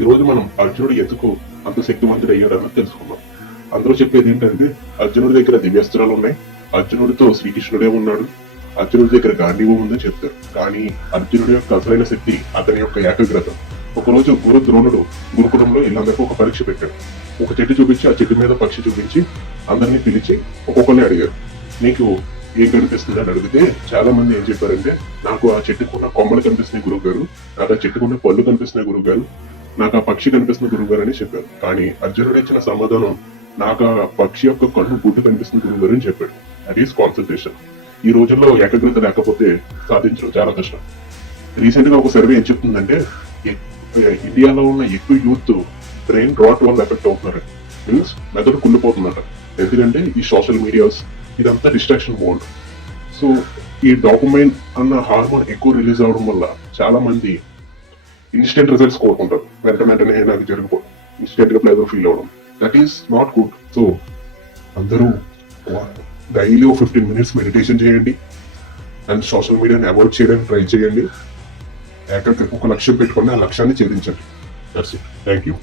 ఈ రోజు మనం అర్జునుడు ఎందుకు అంత శక్తివంతుడు అయ్యాడని తెలుసుకుందాం. అందరూ చెప్పేది ఏంటంటే అర్జునుడి దగ్గర దివ్యాస్త్రాలు ఉన్నాయి, అర్జునుడితో శ్రీకృష్ణుడే ఉన్నాడు, అర్జునుడి దగ్గర గాంధీవం ఉందని చెప్తారు. కానీ అర్జునుడి యొక్క అసలైన శక్తి అతని యొక్క ఏకాగ్రత. ఒకరోజు గురు ద్రోణుడు గురుకులంలో వీళ్ళందరికీ ఒక పరీక్ష పెట్టాడు. ఒక చెట్టు చూపించి ఆ చెట్టు మీద పక్షి చూపించి అందరినీ పిలిచి ఒక్కొక్కరిని అడిగారు, నీకు ఏం కనిపిస్తుంది అని అడిగితే చాలా మంది ఏం చెప్పారంటే, నాకు ఆ చెట్టుకున్న కొమ్మలు కనిపిస్తున్నాయి గురువు గారు, నాకు ఆ చెట్టుకున్న పళ్ళు కనిపిస్తున్నాయి గురువు గారు, నాకు ఆ పక్షి కనిపిస్తుంది గురువు గారు అని చెప్పారు. కానీ అర్జునుడు ఇచ్చిన సమాధానం, నాకు ఆ పక్షి యొక్క కన్ను గుడ్డు కనిపిస్తుంది గురువు గారు అని చెప్పాడు. That is concentration. ఈ రోజుల్లో ఏకాగ్రత లేకపోతే సాధించడం చాలా కష్టం. రీసెంట్ గా ఒక సర్వే ఏం చెప్తుందంటే, ఇండియాలో ఉన్న ఎక్కువ యూత్ బ్రెయిన్ రాట్ వల్ల ఎఫెక్ట్ అవుతున్నారు. మీన్స్ మెదడు కుళ్ళిపోతుందంట. ఎందుకంటే ఈ సోషల్ మీడియాస్ ఇదంతా డిస్ట్రాక్షన్ మోడ్. సో ఈ డాపమైన్ అన్న హార్మోన్ ఎక్కువ రిలీజ్ అవడం వల్ల చాలా మంది ఇన్స్టెంట్ రిజల్ట్స్ కోరుకుంటారు. వెంటనే నాకు జరిగిపో ఇన్స్టెంట్ గా ప్లెజర్ ఫీల్ అవడం. That is not good. So అందరూ డైలీ 15 minutes మెడిటేషన్ చేయండి అండ్ సోషల్ మీడియాని అవాయిడ్ చేయడానికి ట్రై చేయండి. ఒక లక్ష్యం పెట్టుకుని ఆ లక్ష్యాన్ని ఛేదించండి. That's it. Thank you.